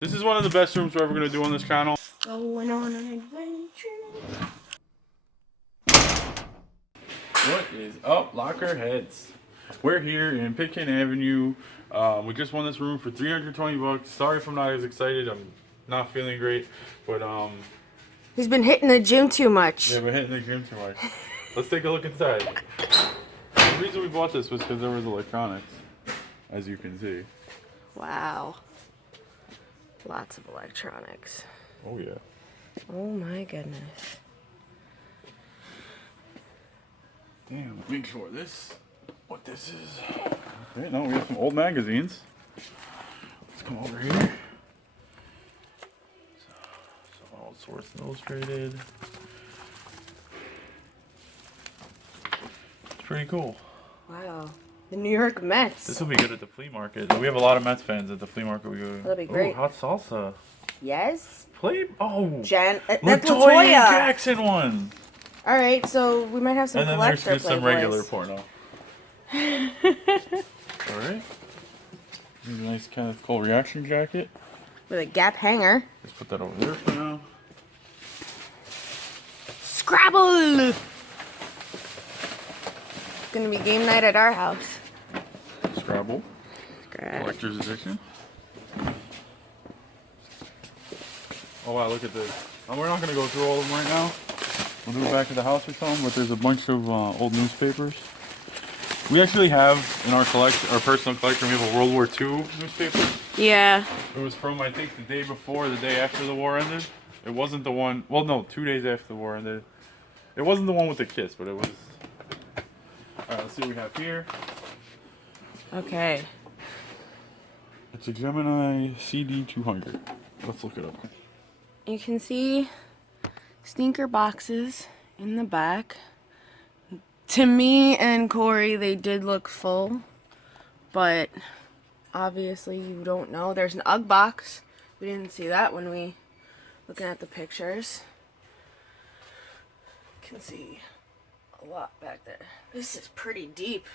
This is one of the best rooms we're ever going to do on this channel. Going on an adventure. What is up, Locker Heads? We're here in Pitkin Avenue. We just won this room for 320 bucks. Sorry if I'm not as excited. I'm not feeling great, but He's been hitting the gym too much. yeah, we're hitting the gym too much. Let's take a look inside. The reason we bought this was because there was electronics, as you can see. Wow. Lots of electronics. Oh yeah. Oh my goodness. Damn, make sure what this is. Okay, no, we have some old magazines. Let's come over here. Some old Sports Illustrated. It's pretty cool. Wow. The New York Mets. This will be good at the flea market. We have a lot of Mets fans at the flea market. We go. That'd be great. Ooh, hot salsa. Yes. Play. Oh. That's Latoya Latoya. Jackson one. All right, so we might have some And then there's collector just some Playboys. regular porno. All right. Here's a nice kind of cool reaction jacket. With a Gap hanger. Let's put that over there for now. Scrabble. It's gonna be game night at our house. Scrabble. Scrabble. Collector's edition. Oh wow, look at this. We're not gonna go through all of them right now. We'll do it back at the house or something, but there's a bunch of old newspapers. We actually have in our collection, our personal collection, we have a World War II newspaper. Yeah. It was from, I think, the day before, the day after the war ended. It wasn't the one, well no, 2 days after the war ended. It wasn't the one with the kiss, but it was. Alright, let's see what we have here. Okay. It's a Gemini CD200. Let's look it up. You can see sneaker boxes in the back. To me and Corey, they did look full, but obviously you don't know. There's an UGG box. We didn't see that when we looking at the pictures. You can see a lot back there. This is pretty deep.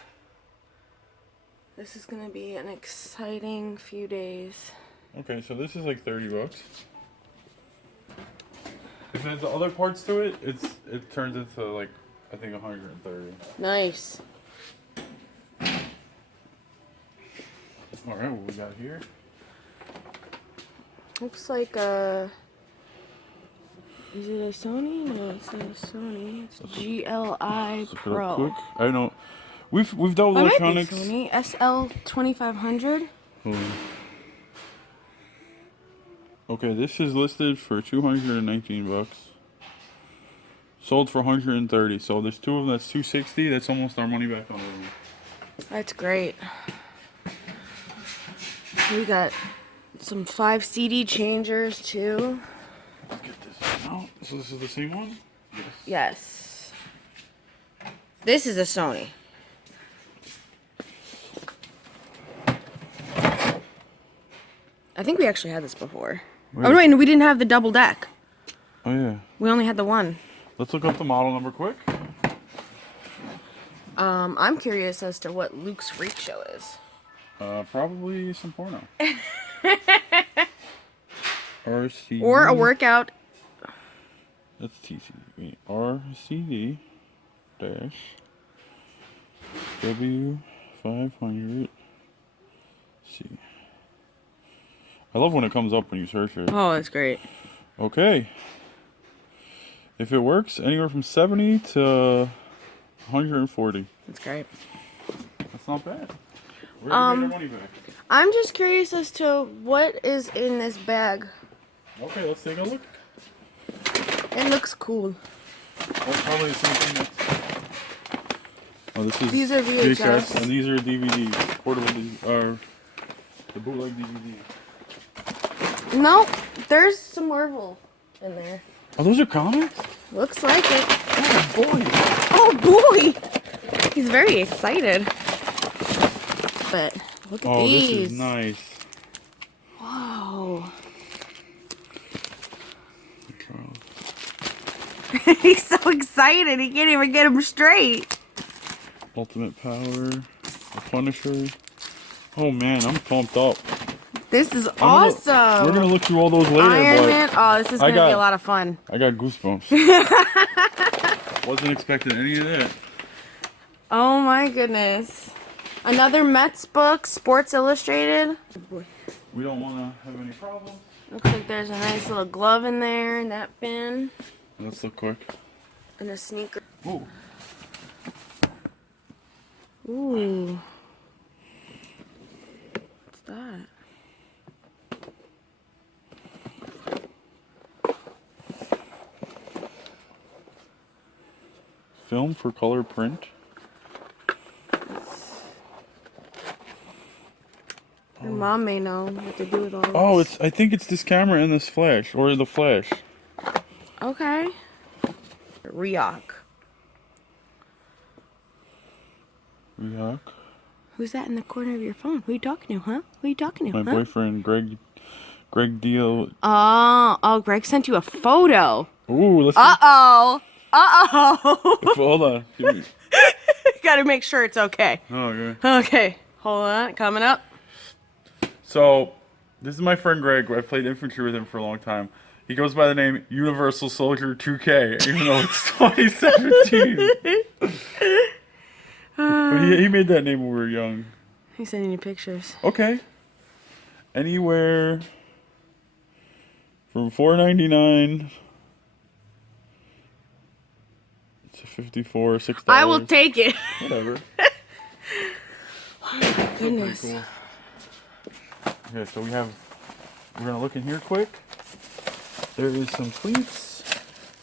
This is gonna be an exciting few days. Okay, so this is like 30 bucks. If there's other parts to it, it turns into like, I think 130. Nice. Alright, what we got here? Looks like a. Is it a Sony? No, it's not a Sony. It's GLI Pro. Quick. I know. We've dealt with electronics. Might be Sony SL2500. Okay, this is listed for 219 bucks. Sold for 130. So there's two of them. That's 260. That's almost our money back on it. That's great. We got some 5 CD changers too. Let's get this out. So this is the same one? Yes. This is a Sony. I think we actually had this before. Wait. Oh wait, no, we didn't have the double deck. Oh yeah. We only had the one. Let's look up the model number quick. I'm curious as to what Luke's freak show is. Probably some porno. RCD. Or a workout. That's TCD. RCD dash W500 C. I love when it comes up when you search it. Oh, that's great. Okay. If it works, anywhere from 70 to 140. That's great. That's not bad. We're gonna get our money back. I'm just curious as to what is in this bag. Okay, let's take a look. It looks cool. That's probably the same thing. Oh, this is These are VHS. and these are DVDs. Portable DVDs, the bootleg DVD. Nope, there's some Marvel in there. Oh, those are comics? Looks like it. Oh boy. Oh boy! He's very excited. But look at these. This is nice. Whoa. He's so excited, he can't even get him straight. Ultimate Power, the Punisher. Oh man, I'm pumped up. This is awesome. We're gonna look through all those later. Iron Man. Oh, this is gonna be a lot of fun. I got goosebumps. Wasn't expecting any of that. Oh my goodness. Another Mets book, Sports Illustrated. We don't want to have any problems. Looks like there's a nice little glove in there in that bin. Let's look quick. And a sneaker. Ooh. Ooh. What's that? Film for color print. Your mom may know what to do with all this. Oh, I think it's this camera and this flash, or the flash. Okay. Ryok. Yuck. Who's that in the corner of your phone? Who are you talking to, huh? Who are you talking to, My boyfriend, Greg Deal. Oh, Greg sent you a photo. Ooh, let's see. Uh-oh. Uh-oh. Hold on. Gotta make sure it's okay. Oh, okay. Okay. Hold on. Coming up. So, this is my friend Greg. I've played infantry with him for a long time. He goes by the name Universal Soldier 2K, even though it's 2017. He made that name when we were young. He's sending you pictures. Okay. Anywhere from $4.99 to $54, $6. I will take it. Whatever. Oh my goodness. Cool. Okay, so we're gonna look in here quick. There is some cleats.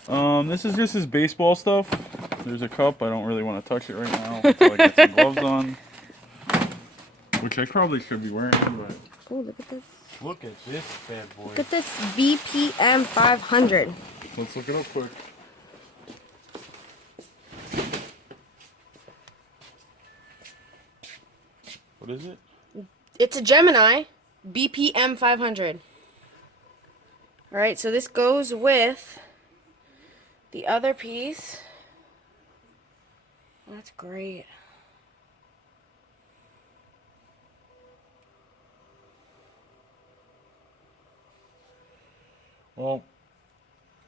This is just his baseball stuff. There's a cup. I don't really want to touch it right now until I get some gloves on. Which I probably should be wearing, but... Oh, look at this. Look at this bad boy. Look at this BPM 500. Let's look it up quick. What is it? It's a Gemini BPM 500. Alright, so this goes with the other piece. That's great. Well,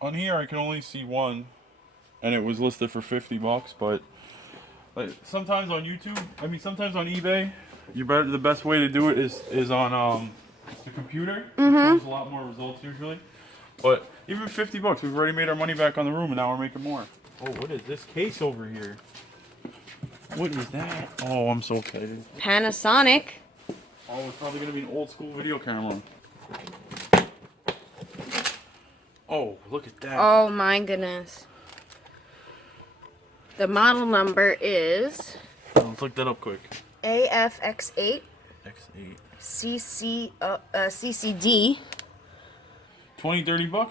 on here I can only see one, and it was listed for $50, but like sometimes on YouTube, sometimes on eBay, the best way to do it is on the computer. There's a lot more results usually. But even $50, we've already made our money back on the room, and now we're making more. Oh, what is this case over here? What is that? Oh, I'm so excited. Panasonic. Oh, it's probably gonna be an old school video camera. Oh, look at that. Oh my goodness. The model number is Let's look that up quick. AFX8 X8. CCD. 20, $30.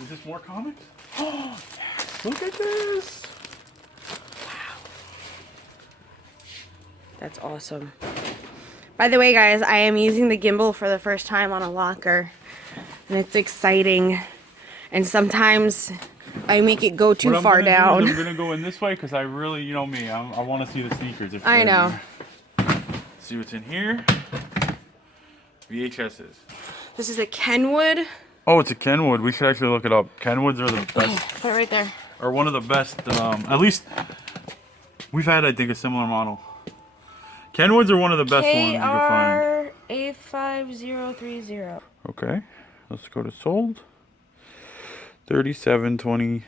Is this more comics? Oh, look at this. Wow. That's awesome. By the way, guys, I am using the gimbal for the first time on a locker. And it's exciting. And sometimes I make it go too far down. I'm going to go in this way because I really, you know me, I want to see the sneakers. I know. See what's in here? VHSs. This is a Kenwood. Oh, it's a Kenwood. We should actually look it up. Kenwoods are the best. Put it right there. Are one of the best. At least we've had, I think, a similar model. Kenwoods are one of the best ones you can find. KR85030. Okay, let's go to sold. 37.20.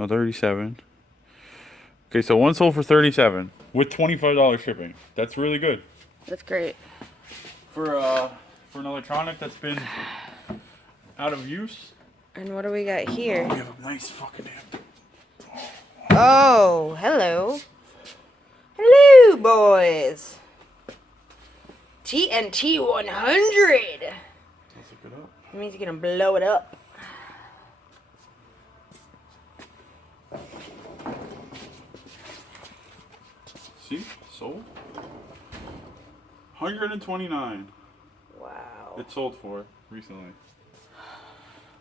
No, 37. Okay, so one sold for 37 with $25 shipping. That's really good. That's great. For an electronic that's been out of use. And what do we got here? We have a nice fucking amp. Oh, hello. Hello, boys. TNT 100. Let's look it up. That means you're gonna blow it up. See? Sold. 129. Wow. It sold for recently.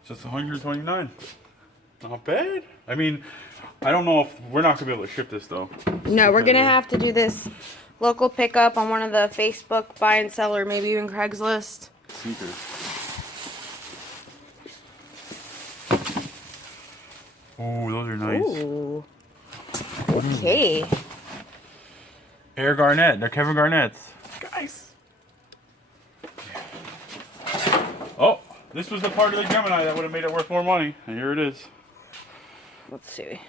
Just 129. Not bad. I mean, I don't know if we're not gonna be able to ship this though. No, we're gonna have to do this local pickup on one of the Facebook buy and sell or maybe even Craigslist. Sneakers. Oh, those are nice. Ooh. Okay. Air Garnett. They're Kevin Garnett's. Guys. Oh, this was the part of the Gemini that would have made it worth more money. And here it is. Let's see.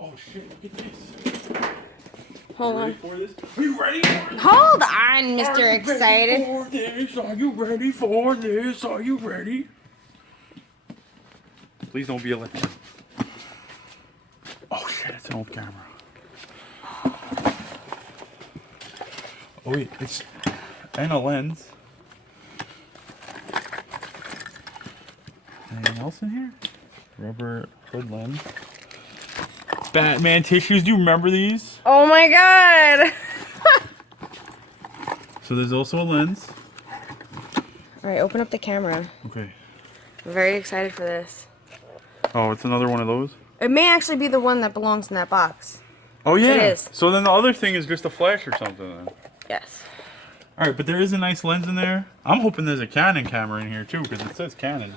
Oh shit, look at this. Hold on. Ready for this? Are you ready for this? Hold on, Mr. Excited. Are you ready for this? Are you ready for this? Are you ready? Please don't be electric. Oh shit, it's an old camera. Oh wait, it's and a lens. Anything else in here? Rubber hood lens. Batman tissues, do you remember these? Oh my god! So there's also a lens. Alright, open up the camera. Okay. I'm very excited for this. Oh, it's another one of those? It may actually be the one that belongs in that box. Oh yeah. It is. So then the other thing is just a flash or something then. Yes. Alright, but there is a nice lens in there. I'm hoping there's a Canon camera in here too, because it says Canon.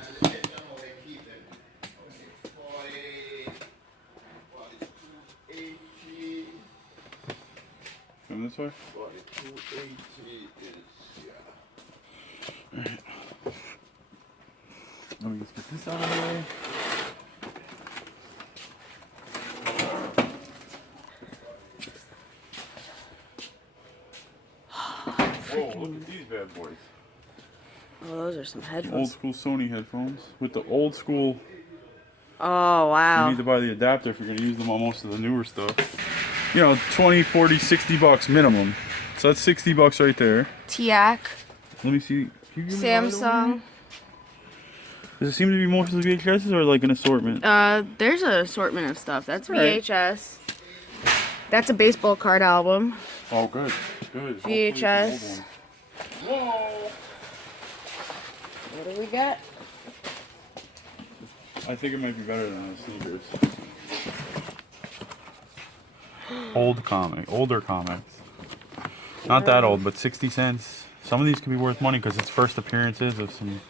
Come this way? Alright. Let me just get this out of the way. Whoa, look at these bad boys. Oh, those are some Old headphones. school Sony headphones with the old school. Oh, You wow. need to buy the adapter if you're going to use them on most of the newer stuff. You know, 20, 40, 60 bucks minimum. So that's 60 bucks right there. TIAC. Let me see. Can you give me the light over Samsung. here? Does it seem to be mostly VHSs or like an assortment? There's an assortment of stuff. That's Right. VHS. That's a baseball card album. Oh, good. Good. Hopefully it's an VHS. old one. Whoa! What do we got? I think it might be better than the sneakers. Older comics. Not that old, but 60 cents. Some of these could be worth money because it's first appearances of some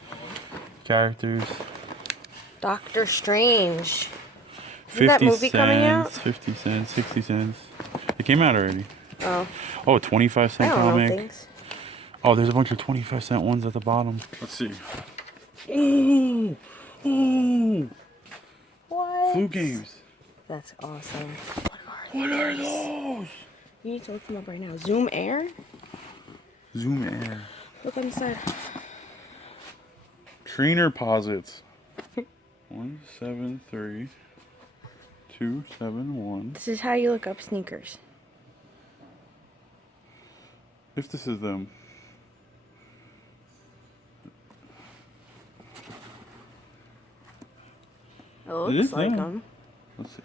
characters. Doctor Strange. 50 that movie cents, coming out? 50 cents, 60 cents. It came out already. Oh, Oh, a 25 I cent don't know comic. things. Oh, there's a bunch of 25-cent ones at the bottom. Let's see. Ooh! Ooh! What? Flu games. That's awesome. What are those? You need to look them up right now. Zoom Air? Zoom Air. Look on the side. Trainer posits. 173 271. This is how you look up sneakers. If this is them. It looks is like them. them. Let's see.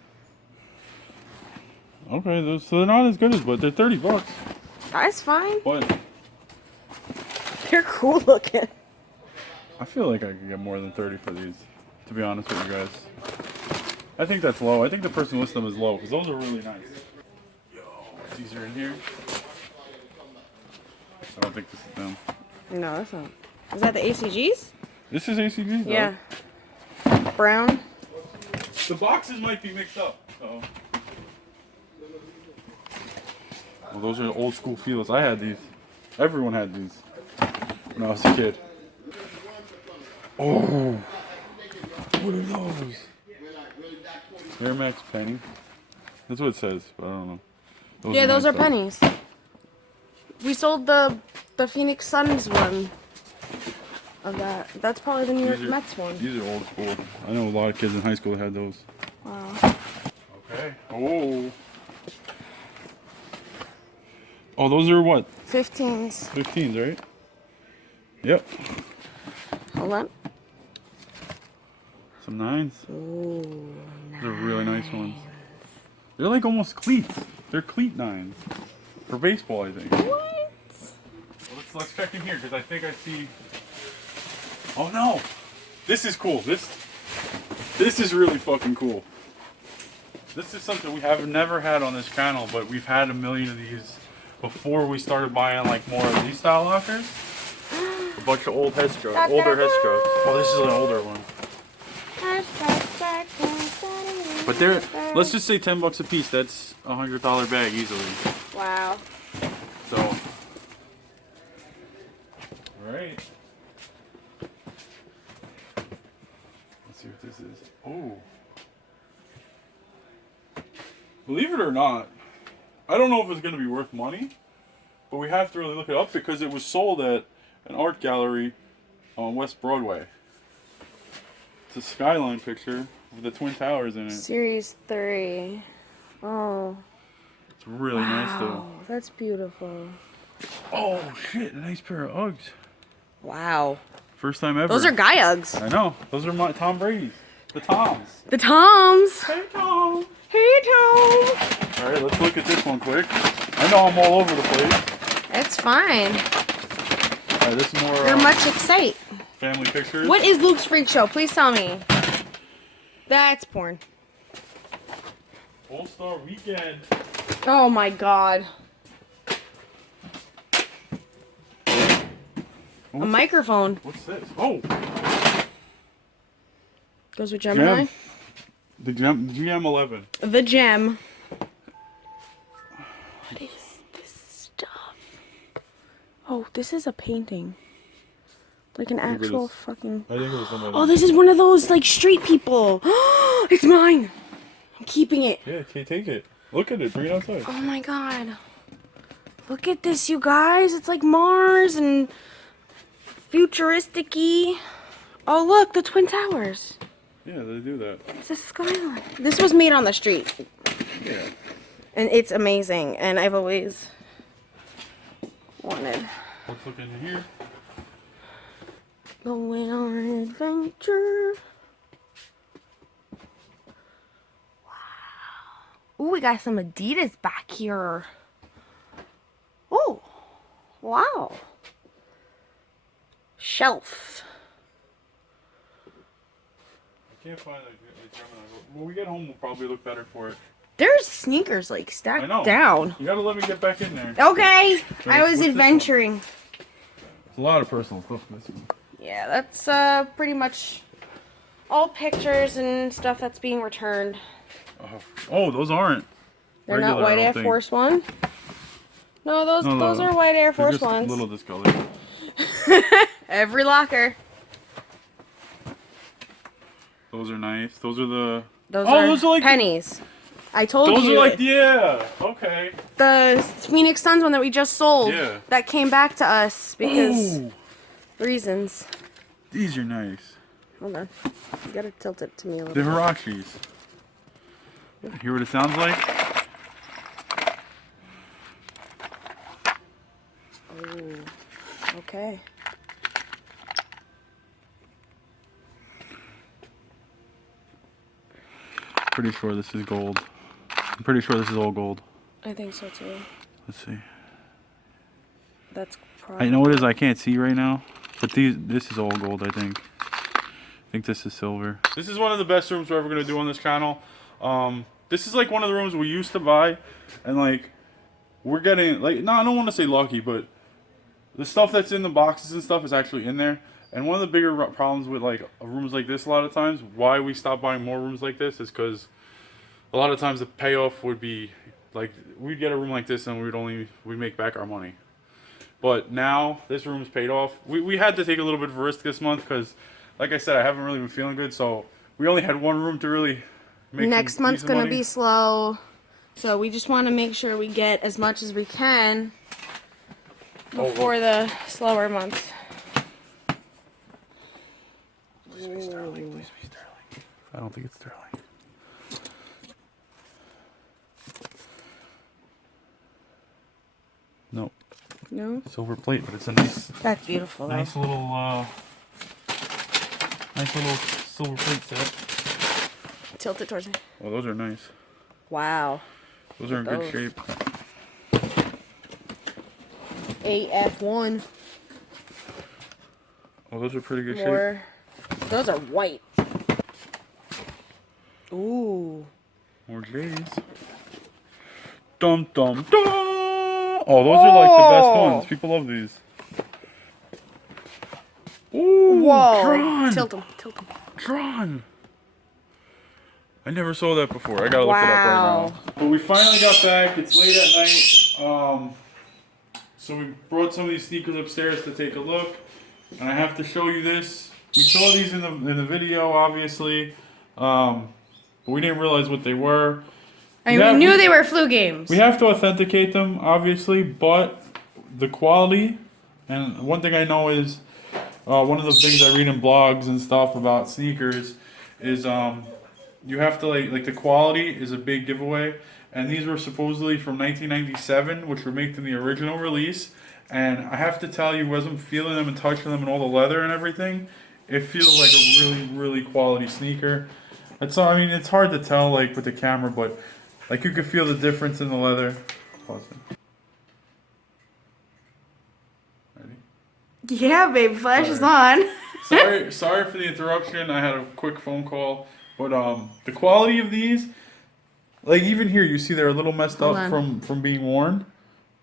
Okay, those, so they're not as good as, but they're 30 bucks. That's fine. But They're cool looking. I feel like I could get more than 30 for these, to be honest with you guys. I think that's low. I think the person listed them as low, because those are really nice. Yo, these are in here. I don't think this is them. No, that's not. Is that the ACGs? This is ACG though. Yeah. Brown. The boxes might be mixed up, so. Well, those are old school feels. I had these. Everyone had these when I was a kid. Oh, what are those? Air Max Penny. That's what it says, but I don't know. Yeah, those nice are though. pennies. We sold the Phoenix Suns one of that. That's probably the New York These are- Mets one. These are old school. I know a lot of kids in high school that had those. Wow. Okay. Oh. Oh, those are what? 15s. 15s, right? Yep. Hold on. Some 9s. Ooh, Those are really nice ones. They're like almost cleats. They're cleat 9s. For baseball, I think. what? Let's check in here because I think I see. Oh no! This is cool. This This is really fucking cool. This is something we have never had on this channel, but we've had a million of these before we started buying like more of these style lockers. A bunch of old Hess trucks, older Hess trucks. Oh, this is an older one. But they're, let's just say $10 a piece. That's a $100 bag easily. Wow. So, alright. Let's see what this is. Oh. Believe it or not, I don't know if it's going to be worth money, but we have to really look it up because it was sold at an art gallery on West Broadway. It's a skyline picture with the Twin Towers in it. Series 3. Oh. It's really nice though. That's beautiful. Oh shit, a nice pair of Uggs. Wow. First time ever. Those are guy Uggs. I know. Those are my Tom Brady's. The Toms. The Toms. Hey Tom. Hey Tom. Alright, let's look at this one quick. I know I'm all over the place. It's fine. Alright, this is more You're much excited. family pictures. What is Luke's Freak Show? Please tell me. That's porn. All-Star Weekend. Oh my god. A microphone. What's this? Oh! Goes with Gemini. Gem. The GM11. The gem. What is this stuff? Oh, this is a painting. Like an actual fucking... I think it was somebody. Oh, this is one of those, like, street people. It's mine. I'm keeping it. Yeah, okay, take it. Look at it. Bring it outside. Oh my god. Look at this, you guys. It's like Mars and futuristic-y. Oh, look, the Twin Towers. Yeah, they do that. It's a skyline. This was made on the street. Yeah. And it's amazing. And I've always wanted. Let's look in here. Going on an adventure. Wow. Ooh, we got some Adidas back here. Oh, wow. Shelf. I can't find the Gemini. When we get home, we'll probably look better for it. There's sneakers like stacked I know. down. You gotta let me get back in there. Okay, I was What's this adventuring. There's a lot of personal stuff in this one. Yeah, that's pretty much all pictures and stuff that's being returned. Oh, those aren't. They're regular, not white I don't Air think. Force One. No, those are white Air They're Force just Ones. a little discolored. Every locker. Those are nice. Those are the. Those those are like pennies. I told Those you. are like, yeah. Okay. The Phoenix Suns one that we just sold. Yeah. That came back to us because Ooh, reasons. these are nice. Hold on. You gotta tilt it to me a little The bit. Hirachis. Hear what it sounds like? Ooh. Okay. Pretty sure this is gold. I'm pretty sure this is all gold. I think so too. Let's see. That's probably. I know it is. I can't see right now, but this is all gold. I think. I think this is silver. This is one of the best rooms we're ever gonna do on this channel. This is like one of the rooms we used to buy, and like we're getting like no, I don't want to say lucky, but the stuff that's in the boxes and stuff is actually in there. And one of the bigger problems with like rooms like this, a lot of times, why we stop buying more rooms like this is because a lot of times the payoff would be like we'd get a room like this and we'd make back our money. But now this room's paid off. We had to take a little bit of a risk this month because, like I said, I haven't really been feeling good. So we only had one room to really make. Next month's gonna be slow, so we just want to make sure we get as much as we can before the slower months. Please be sterling. Please be sterling. I don't think it's sterling. No. No? Silver plate, but it's a nice, That's beautiful. Though. nice little silver plate set. Tilt it towards me. Oh, those are nice. Wow. Those are in good Those. shape. AF1. Oh, those are pretty good shape. More. Those are white. Ooh. More J's. Dum dum dum. Oh, those are like the best ones. People love these. Ooh, Whoa. Tron. Tilt them. Tilt them. Tron. I never saw that before. I gotta look it up right Wow. now. But we finally got back. It's late at night. So we brought some of these sneakers upstairs to take a look. And I have to show you this. We saw these in the video, obviously. But we didn't realize what they were. I mean, we knew they were flu games. We have to authenticate them, obviously, but the quality, and one thing I know is, one of the things I read in blogs and stuff about sneakers is you have to like the quality is a big giveaway, and these were supposedly from 1997, which were made in the original release, and I have to tell you, as I'm feeling them and touching them and all the leather and everything, it feels like a really, really quality sneaker. I mean, it's hard to tell like with the camera, but like you could feel the difference in the leather. Pause it. Ready? Yeah, babe. Flash is on. Sorry for the interruption. I had a quick phone call, but the quality of these, like even here, you see they're a little messed up from being worn.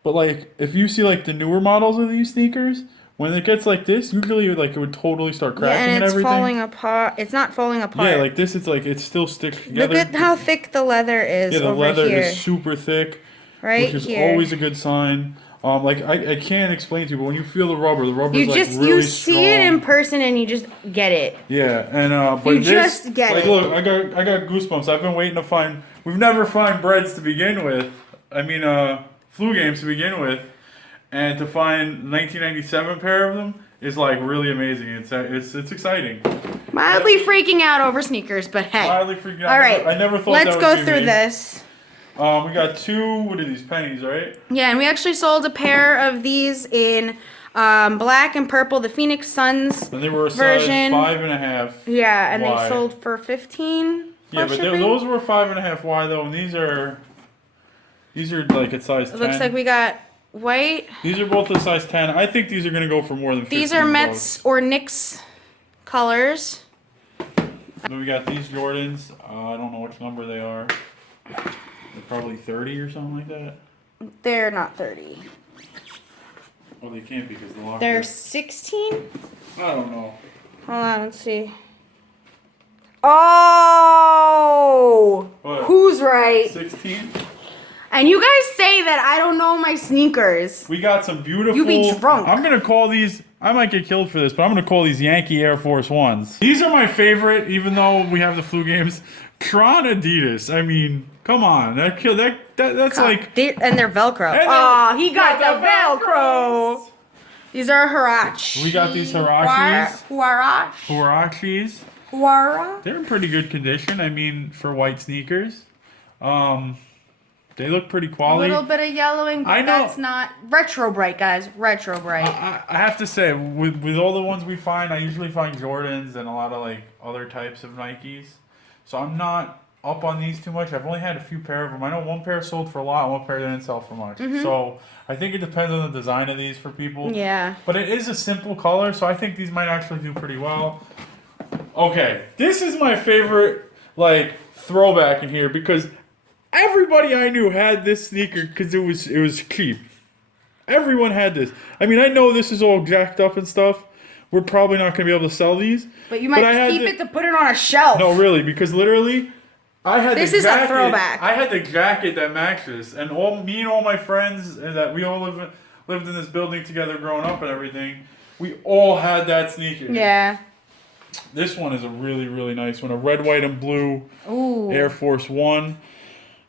But like if you see like the newer models of these sneakers, when it gets like this, usually like it would totally start cracking and it's everything. falling apart. It's not falling apart. Yeah, like this, it's like it still sticks together. Look at how thick the leather is. Yeah, the over leather here. is super thick, right which is here. always a good sign. Like I can't explain to you, but when you feel the rubber is like really you strong. see it in person and you just get it. Yeah, and but you this, just get like, it. look, I got goosebumps. I've been waiting to find. We've never found breads to begin with. I mean, flu games to begin with, and to find 1997 pair of them is like really amazing. It's exciting. Mildly freaking out over sneakers, but hey. Mildly freaking out. All right, I never thought let's that go would be through me. this. We got two. What are these pennies, right? Yeah, and we actually sold a pair of these in black and purple, the Phoenix Suns And they were a version. size 5.5. Yeah, and wide. they sold for 15. Yeah, but those were 5.5 wide though, and these are like at size 10. It looks like we got white. These are both a size 10. I think these are gonna go for more than 15. These are Mets or Knicks colors. Then we got these Jordans. I don't know which number they are. They're probably 30 or something like that. They're not 30. Well, they can't because the locker. They're 16? I don't know. Hold on, let's see. Oh! What? Who's right? 16. And you guys say that I don't know my sneakers. We got some beautiful. You be drunk. I'm gonna call these. I might get killed for this, but I'm gonna call these Yankee Air Force Ones. These are my favorite, even though we have the flu games. Tron Adidas. I mean, come on. That's like. And they're Velcro. And Oh, he got the Velcro. These are Huarache. We got these Huaraches. Huarache. Huaraches. Huara. They're in pretty good condition. I mean, for white sneakers. They look pretty A quality. little bit of yellowing, but I know. that's not retro bright, guys. Retro bright. I have to say, with all the ones we find, I usually find Jordans and a lot of like other types of Nikes. So I'm not up on these too much. I've only had a few pair of them. I know one pair sold for a lot, one pair didn't sell for much. So I think it depends on the design of these for people. Yeah. But it is a simple color, so I think these might actually do pretty well. Okay, this is my favorite like throwback in here because everybody I knew had this sneaker because it was cheap. Everyone had this. I mean, I know this is all jacked up and stuff. We're probably not going to be able to sell these. But you might keep it to put it on a shelf. No, really, because literally, I had This the is jacket. a throwback. I had the jacket that matched this, and me and all my friends that we all lived in this building together, growing up and everything. We all had that sneaker. Yeah. This one is a really, really nice one. A red, white, and blue Ooh. Air Force One.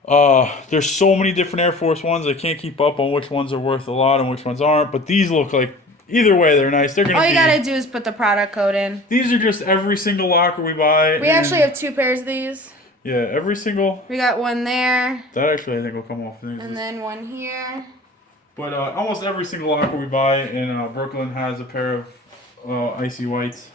There's so many different Air Force Ones. I can't keep up on which ones are worth a lot and which ones aren't. But these look like, either way, they're nice. They're gonna. All you gotta do is put the product code in. These are just every single locker we buy. We actually have 2 pairs of these. Yeah, every single. We got one there. That actually I think will come off. And then one here. But almost every single locker we buy in Brooklyn has a pair of icy whites.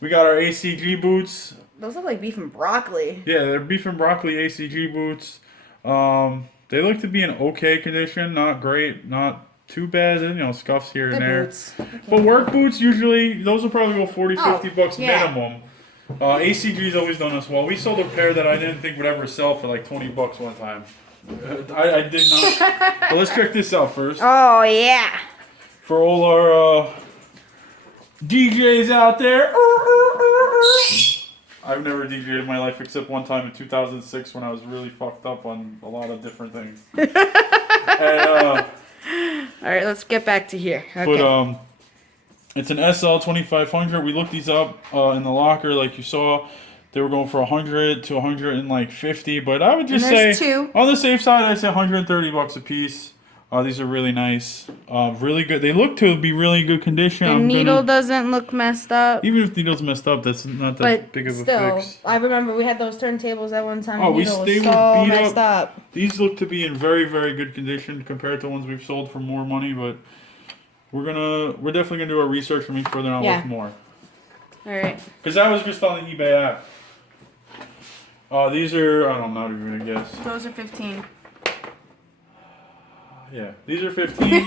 We got our ACG boots. Those look like beef and broccoli. Yeah, they're beef and broccoli ACG boots. They look to be in okay condition, not great, not too bad. Scuffs here and there. Boots. But work boots usually, those will probably go 40, 50 bucks yeah. minimum. ACG's always done us well. We sold a pair that I didn't think would ever sell for like $20 one time. I did not. But let's check this out first. Oh yeah. For all our DJs out there. I've never DJ'd in my life except one time in 2006 when I was really fucked up on a lot of different things. And, Alright, let's get back to here. Okay. But it's an SL 2500. We looked these up in the locker, like you saw. They were going for 100 to 150, but I would just say two. On the safe side, I say $130 a piece. These are really nice, really good. They look to be really good condition. The needle doesn't look messed up. Even if the needle's messed up, that's not that big of a fix. I remember we had those turntables at one time. Oh, the needle was so messed up. These look to be in very, very good condition compared to ones we've sold for more money, but we're definitely gonna do our research and make sure they're not worth more. All right. Because that was just on the eBay app. These are I'm not even gonna guess. Those are 15. Yeah, these are 15.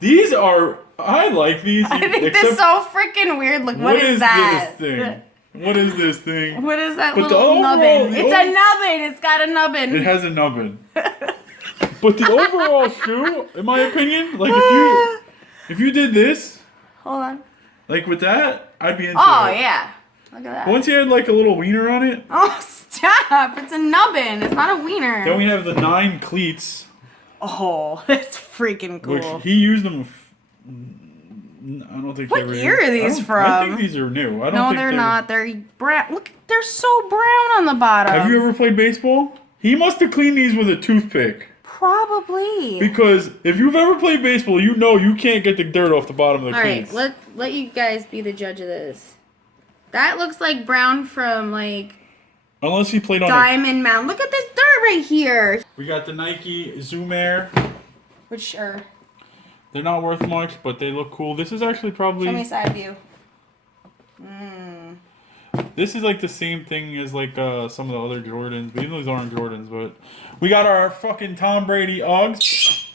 These are. I like these. I think they're so freaking weird. Look, what is that? This thing? What is this thing? What is that But little nubbin? It's a nubbin. It's got a nubbin. It has a nubbin. But the overall shoe, in my opinion, like if you did this, hold on, like with that, I'd be into Oh it. yeah, look at that. Once you had like a little wiener on it. Oh stop! It's a nubbin. It's not a wiener. Then we have the 9 cleats. Oh, that's freaking cool. Which he used them. I don't think. What year are these from? I think these are new. I don't no, think they're not. They're brown. Look, they're so brown on the bottom. Have you ever played baseball? He must have cleaned these with a toothpick. Probably. Because if you've ever played baseball, you know you can't get the dirt off the bottom of the cleats. All right, let you guys be the judge of this. That looks like brown from like. Unless he played on Diamond Mountain. Look at this dirt right here. We got the Nike Zoom Air. Which are. They're not worth much, but they look cool. This is actually probably. Show me side view. This is like the same thing as like some of the other Jordans, but even those aren't Jordans. But we got our fucking Tom Brady Uggs.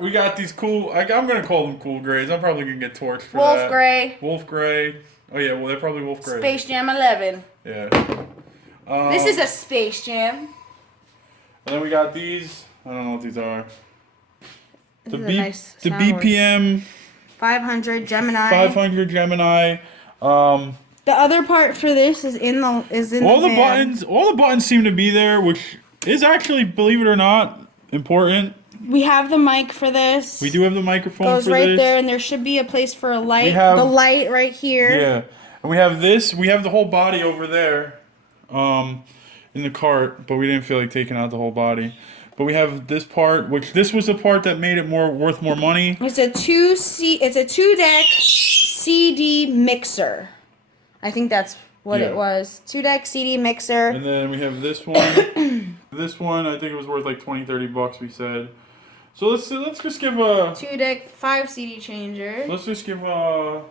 we got these cool. I'm gonna call them cool grays. I'm probably gonna get torched for Wolf that. gray. Wolf gray. Oh yeah, well they're probably Wolf gray. Space Jam 11. Yeah. This is a Space Jam. And then we got these. I don't know what these are. This is a nice the sound BPM 500 Gemini. 500 Gemini. The other part for this is in all the the van. buttons. All the buttons seem to be there, which is actually, believe it or not, important. We have the mic for this. We do have the microphone Goes for right this. there, and there should be a place for a light. We have, the light right here. Yeah, and we have this. We have the whole body over there, in the cart, but we didn't feel like taking out the whole body. But we have this part, which this was the part that made it worth more money. It's a 2-deck CD mixer. I think that's what it was. 2-deck CD mixer. And then we have this one. This one, I think it was worth like $20-$30. We said. So let's just give a 2-deck 5 CD changer. Let's just give a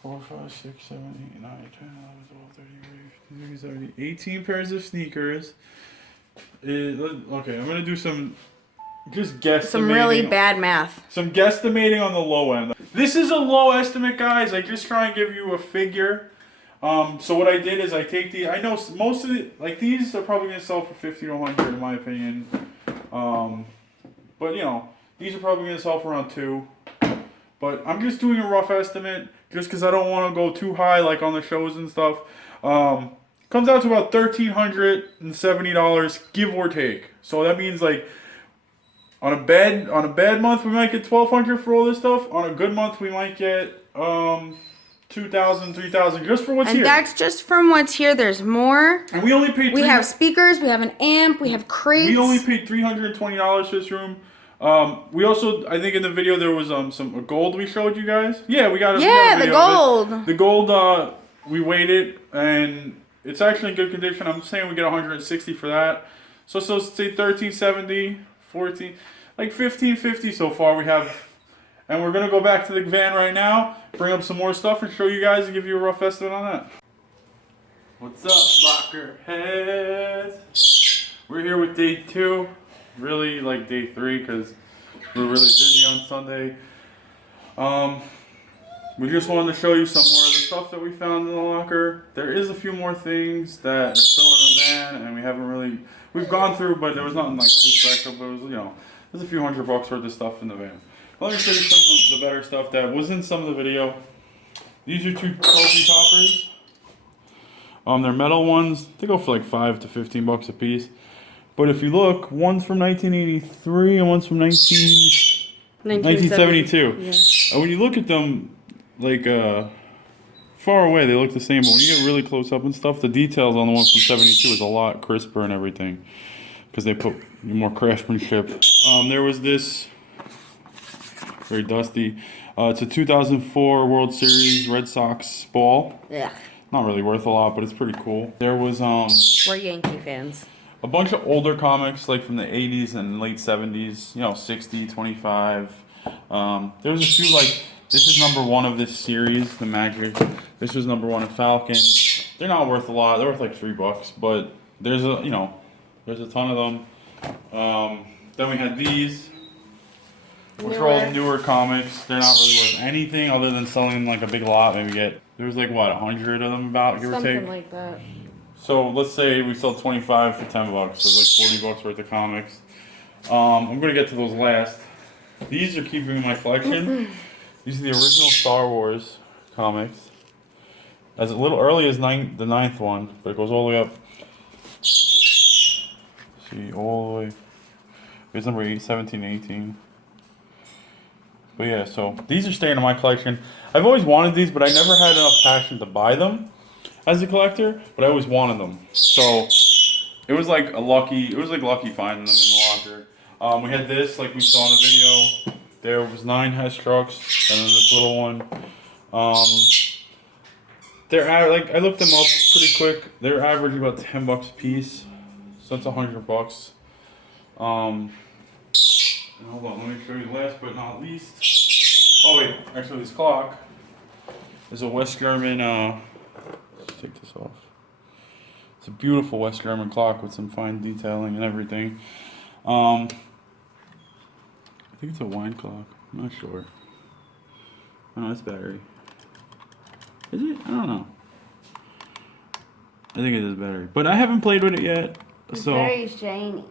4, 5, 6, 7, 8, 9, 10, 11, 12, 13, 14, 15, 16, 17, 18 pairs of sneakers. Okay, I'm gonna do some guesstimating. Some really bad math. Some guesstimating on the low end. This is a low estimate, guys. I just try and give you a figure. So what I did is I take the. I know most of the these are probably gonna sell for 50 to 100 in my opinion. But you know these are probably gonna sell for around 2. But I'm just doing a rough estimate just because I don't want to go too high like on the shows and stuff. Comes out to about $1,370, give or take. So that means like on a bad month we might get $1,200 for all this stuff. On a good month we might get $2,000, $3,000 just for what's here. And that's just from what's here. There's more. And we only paid. We have speakers. We have an amp. We have crates. We only paid $320 for this room. We also, I think in the video there was some gold we showed you guys. Yeah, we got it. Yeah, the gold. The gold. We weighed it and. It's actually in good condition. I'm saying we get 160 for that. So say 1370, 14, like 1550 so far we have. And we're gonna go back to the van right now, bring up some more stuff, and show you guys and give you a rough estimate on that. What's up, locker heads? We're here with day 2. Really like day 3 because we're really busy on Sunday. we just wanted to show you some more of the stuff that we found in the locker. There is a few more things that are still in the van, and we haven't really, we've gone through, but there was nothing like too special, but it was, you know, there's a few $100 worth of stuff in the van. Let me show you some of the better stuff that was in some of the video. These are 2 trophy toppers. They're metal ones. They go for like $5 to $15 a piece. But if you look, one's from 1983 and one's from 1972. Yeah. And when you look at them, like far away, they look the same. But when you get really close up and stuff, the details on the one from 72 is a lot crisper and everything, because they put more craftsmanship. There was this very dusty. It's a 2004 World Series Red Sox ball. Yeah. Not really worth a lot, but it's pretty cool. There was We're Yankee fans. a bunch of older comics, like from the 80s and late 70s, you know, 60, 25. There was a few, like, this is #1 of this series, the Magic. This was #1 of Falcon. They're not worth a lot. They're worth like $3, but there's a, you know, there's a ton of them. Then we had these, which are all newer comics. They're not really worth anything other than selling like a big lot. Maybe there was like, what, 100 of them about, give or take? Something like that. So let's say we sell 25 for $10, so like $40 worth of comics. I'm gonna get to those last. These are keeping in my collection. These are the original Star Wars comics. As little early as the 9th one, but it goes all the way up. See, all the way. It's number 8, 17, 18. But yeah, so these are staying in my collection. I've always wanted these, but I never had enough passion to buy them as a collector, but I always wanted them. So it was like lucky finding them in the locker. We had this, like we saw in the video. There was 9 Hess trucks, and then this little one. They're like, I looked them up pretty quick. They're average about $10 a piece, so that's $100. Hold on, let me show you last but not least. Oh wait, actually this clock is a West German, let's take this off. It's a beautiful West German clock with some fine detailing and everything. I think it's a wine clock, I'm not sure. Oh no, it's battery. Is it? I don't know. I think it is battery, but I haven't played with it yet. It's so very shiny.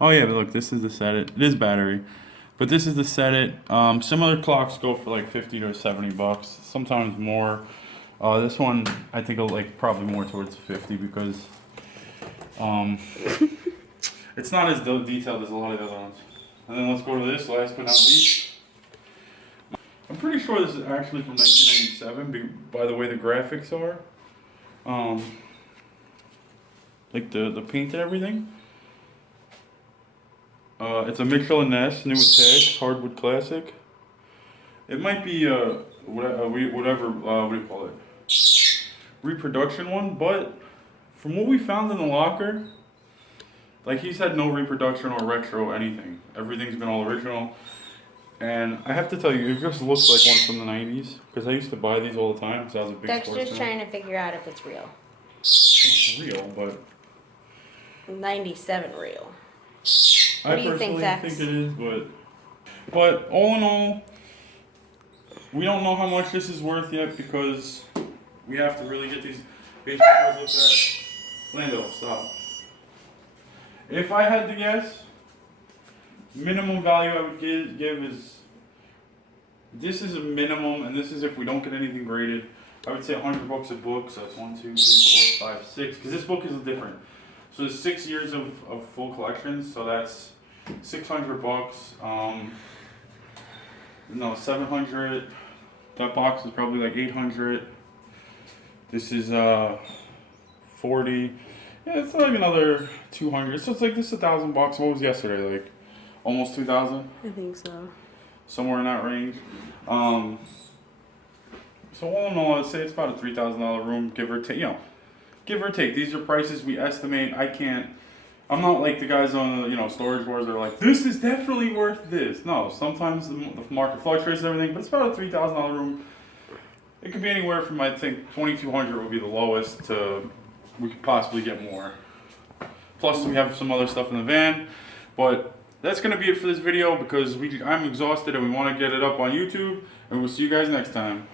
Oh yeah, but look, this is the set it. It is battery, but this is the set it. Similar clocks go for like $50 to $70, sometimes more. This one I think will like probably more towards 50 because it's not as detailed as a lot of the other ones. And then let's go to this last but not least. I'm pretty sure this is actually from 1997 by the way the graphics are. Like the paint and everything. It's a Mitchell & Ness, new attach, hardwood classic. It might be whatever, what do you call it? Reproduction one, but from what we found in the locker, like he's had no reproduction or retro anything. Everything's been all original. And I have to tell you, it just looks like one from the 90s, because I used to buy these all the time, because I was a big sports fan. Dexter's trying to figure out if it's real. It's real, but 97 real. I do you think, personally think it is, but all in all, we don't know how much this is worth yet because we have to really get these baseball cards looked at. Lando, stop. If I had to guess, minimum value I would give is, this is a minimum, and this is if we don't get anything graded. I would say $100 a book, so that's 1, 2, 3, 4, 5, 6, because this book is different. So there's 6 years of full collections, so that's $600. No, 700. That box is probably like 800. This is 40. Yeah, it's like another 200. So it's like this is $1,000. What was yesterday? Like almost 2,000. I think so. Somewhere in that range. So all in all, I'd say it's about a $3,000 room, give or take. You know, give or take. These are prices we estimate. I'm not like the guys on the Storage Wars that are like, this is definitely worth this. No, sometimes the market fluctuates and everything, but it's about a $3,000 room. It could be anywhere from, I think, $2,200 would be the lowest to we could possibly get more. Plus we have some other stuff in the van, but that's gonna be it for this video because I'm exhausted and we want to get it up on YouTube, and we'll see you guys next time.